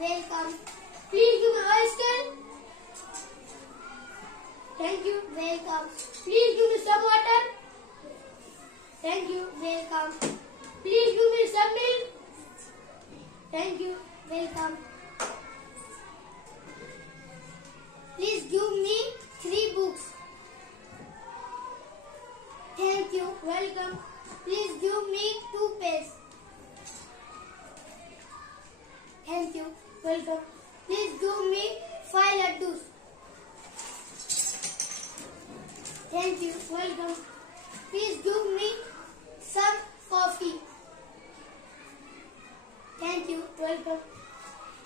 welcome. Please give me oil scan. Thank you, welcome. Please give me some water. Thank you, welcome. Please give me some milk. Thank you, welcome. Please give me 3 books. Thank you, welcome. Please give me 2 pens. Thank you, welcome. Please give me 5 laddus. Thank you, welcome. Please give me some coffee. Thank you, welcome.